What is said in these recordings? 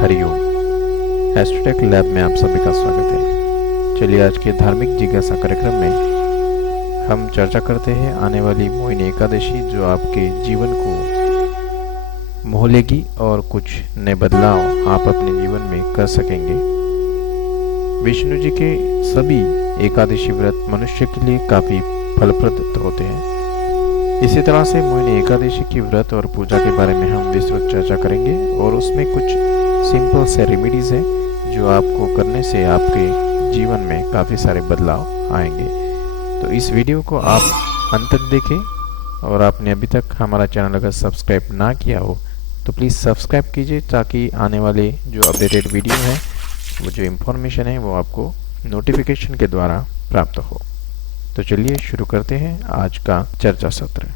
Hariom. एस्ट्रोटेक lab में आप सभी का स्वागत है। चलिए आज के धार्मिक जिज्ञासा कार्यक्रम में हम चर्चा करते हैं आने वाली मोहिनी एकादशी जो आपके जीवन को मोह लेगी और कुछ नए बदलाव आप अपने जीवन में कर सकेंगे। विष्णु जी के सभी एकादशी व्रत मनुष्य के लिए काफ़ी फलप्रद होते हैं। इसी तरह से मोहिनी एकादशी की व्रत और पूजा के बारे में हम विस्तृत चर्चा करेंगे और उसमें कुछ सिंपल से रेमेडीज है जो आपको करने से आपके जीवन में काफ़ी सारे बदलाव आएंगे। तो इस वीडियो को आप अंत तक देखें और आपने अभी तक हमारा चैनल अगर सब्सक्राइब ना किया हो तो प्लीज़ सब्सक्राइब कीजिए ताकि आने वाले जो अपडेटेड वीडियो है वो जो इन्फॉर्मेशन है वो आपको नोटिफिकेशन के द्वारा प्राप्त हो। तो चलिए शुरू करते हैं आज का चर्चा सत्र।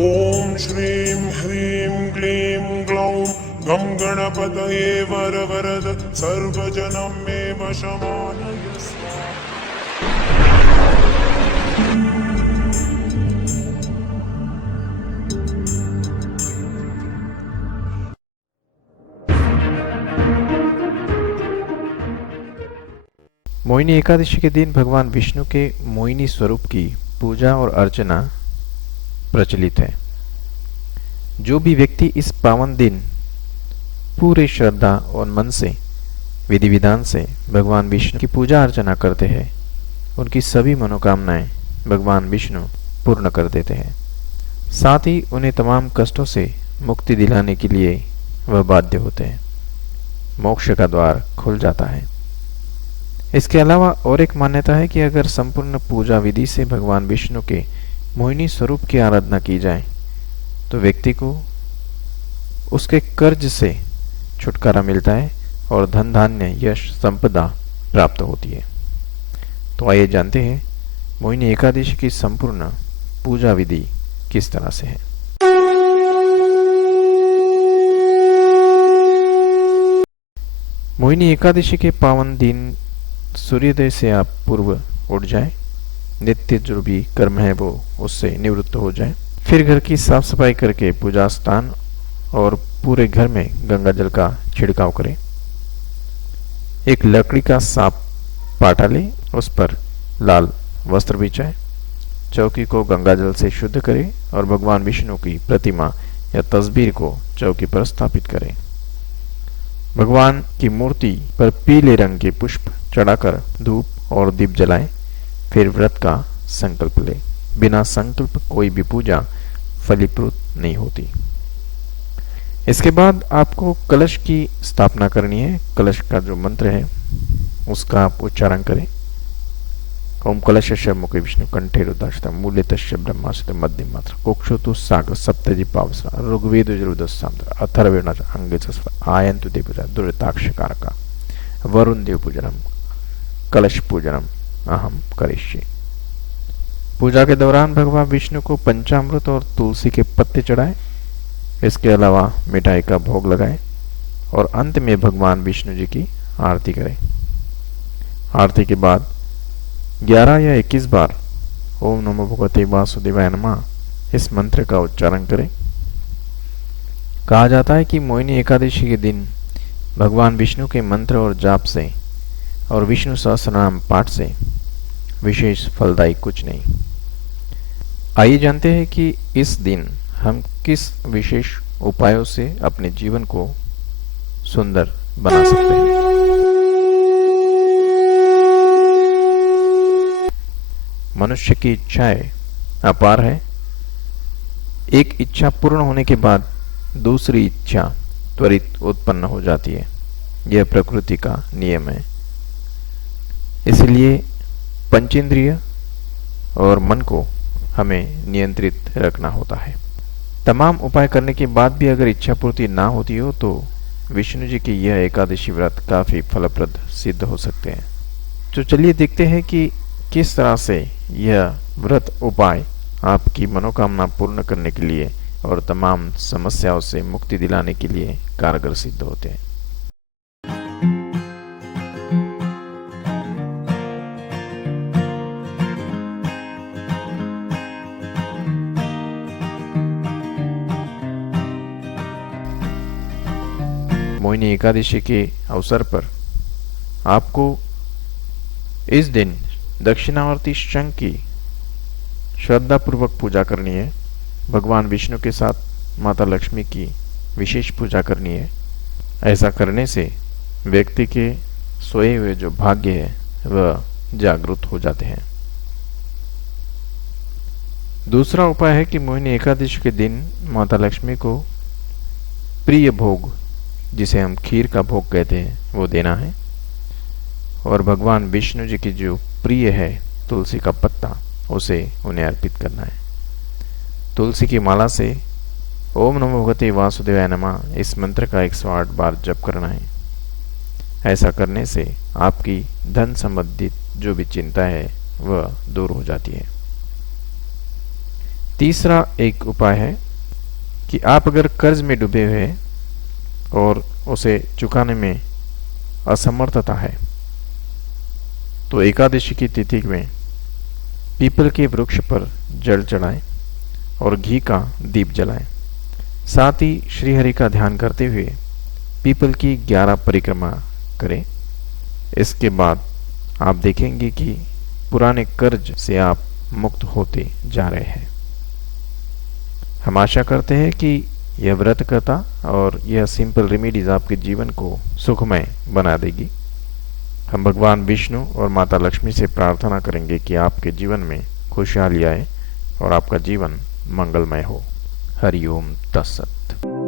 ओम श्रीं ह्रीं क्लीं ग्लौं गं गणपतये वरवरद सर्वजनं मे वशमानय स्वाहा। मोहिनी एकादशी के दिन भगवान विष्णु के मोहिनी स्वरूप की पूजा और अर्चना प्रचलित है। जो भी व्यक्ति इस पावन दिन पूरे श्रद्धा और मन से विधि विधान से भगवान विष्णु की पूजा अर्चना करते हैं उनकी सभी मनोकामनाएं भगवान विष्णु पूर्ण कर देते हैं। साथ ही उन्हें तमाम कष्टों से मुक्ति दिलाने के लिए वह बाध्य होते हैं। मोक्ष का द्वार खुल जाता है। इसके अलावा और एक मान्यता है कि अगर संपूर्ण पूजा विधि से भगवान विष्णु के मोहिनी स्वरूप की आराधना की जाए तो व्यक्ति को उसके कर्ज से छुटकारा मिलता है और धन धान्य यश संपदा प्राप्त होती है। तो आइए जानते हैं मोहिनी एकादशी की संपूर्ण पूजा विधि किस तरह से है। मोहिनी एकादशी के पावन दिन सूर्योदय से आप पूर्व उठ जाएं, नित्य जो भी कर्म है वो उससे निवृत्त हो जाएं। फिर घर की साफ सफाई करके पूजा स्थान और पूरे घर में गंगा जल का छिड़काव करें। एक लकड़ी का साफ पाटा लें, उस पर लाल वस्त्र बिछाएं, चौकी को गंगा जल से शुद्ध करें और भगवान विष्णु की प्रतिमा या तस्वीर को चौकी पर स्थापित करें। भगवान की मूर्ति पर पीले रंग के पुष्प चढ़ाकर धूप और दीप जलाएं। फिर व्रत का संकल्प लें। बिना संकल्प कोई भी पूजा फलीभूत नहीं होती। इसके बाद आपको कलश की स्थापना करनी है। कलश का जो मंत्र है उसका आप उच्चारण करें। ओम कलशस्य मुखे विष्णु कंठे रुद्राक्ष मूल्यतस्य ब्रह्मास्त्र मध्यम मात्र कोक्षोतु सागर सप्तजी पावस्रा ऋग्वेद यजुर्वेदसामत्र अथर्ववेद अंगे आयंतु देवपूजा दुर्ताक्षकारका वरुण देव पूजनम कलश पूजनम अहम करिष्ये। पूजा के दौरान भगवान विष्णु को पंचामृत और तुलसी के पत्ते चढ़ाएं। इसके अलावा मिठाई का भोग लगाएं और अंत में भगवान विष्णु जी की आरती करें। आरती के बाद 11 या 21 बार ओम नमो भगवते वासुदेवाय नमः इस मंत्र का उच्चारण करें। कहा जाता है कि मोहिनी एकादशी के दिन भगवान विष्णु के मंत्र और जाप से और विष्णु सहस्त्रनाम पाठ से विशेष फलदायी कुछ नहीं। आइए जानते हैं कि इस दिन हम किस विशेष उपायों से अपने जीवन को सुंदर बना सकते हैं। मनुष्य की इच्छाएं अपार है। एक इच्छा पूर्ण होने के बाद दूसरी इच्छा त्वरित उत्पन्न हो जाती है। यह प्रकृति का नियम है। इसलिए पंचेंद्रिय और मन को हमें नियंत्रित रखना होता है। तमाम उपाय करने के बाद भी अगर इच्छा पूर्ति ना होती हो तो विष्णु जी की यह एकादशी व्रत काफी फलप्रद सिद्ध हो सकते हैं। तो चलिए देखते हैं कि किस तरह से यह व्रत उपाय आपकी मनोकामना पूर्ण करने के लिए और तमाम समस्याओं से मुक्ति दिलाने के लिए कारगर सिद्ध होते हैं। मोहिनी एकादशी के अवसर पर आपको इस दिन दक्षिणावर्ती शंख की श्रद्धापूर्वक पूजा करनी है। भगवान विष्णु के साथ माता लक्ष्मी की विशेष पूजा करनी है। ऐसा करने से व्यक्ति के सोए हुए जो भाग्य है वह जागृत हो जाते हैं। दूसरा उपाय है कि मोहिनी एकादशी के दिन माता लक्ष्मी को प्रिय भोग, जिसे हम खीर का भोग कहते हैं, वो देना है। और भगवान विष्णु जी की जो प्रिय है तुलसी का पत्ता, उसे उन्हें अर्पित करना है। तुलसी की माला से ओम नमो भगवते वासुदेवाय नमः इस मंत्र का 108 बार जप करना है। ऐसा करने से आपकी धन संबंधित जो भी चिंता है वह दूर हो जाती है। तीसरा एक उपाय है कि आप अगर कर्ज में डूबे हुए हैं और उसे चुकाने में असमर्थता है, तो एकादशी की तिथि में पीपल के वृक्ष पर जल चढ़ाएं और घी का दीप जलाएं। साथ ही श्रीहरि का ध्यान करते हुए पीपल की 11 परिक्रमा करें। इसके बाद आप देखेंगे कि पुराने कर्ज से आप मुक्त होते जा रहे हैं। हम आशा करते हैं कि यह व्रत कथा और यह सिंपल रेमेडीज आपके जीवन को सुखमय बना देगी। हम भगवान विष्णु और माता लक्ष्मी से प्रार्थना करेंगे कि आपके जीवन में खुशहाली आए और आपका जीवन मंगलमय हो। हरि ओम तत्सत।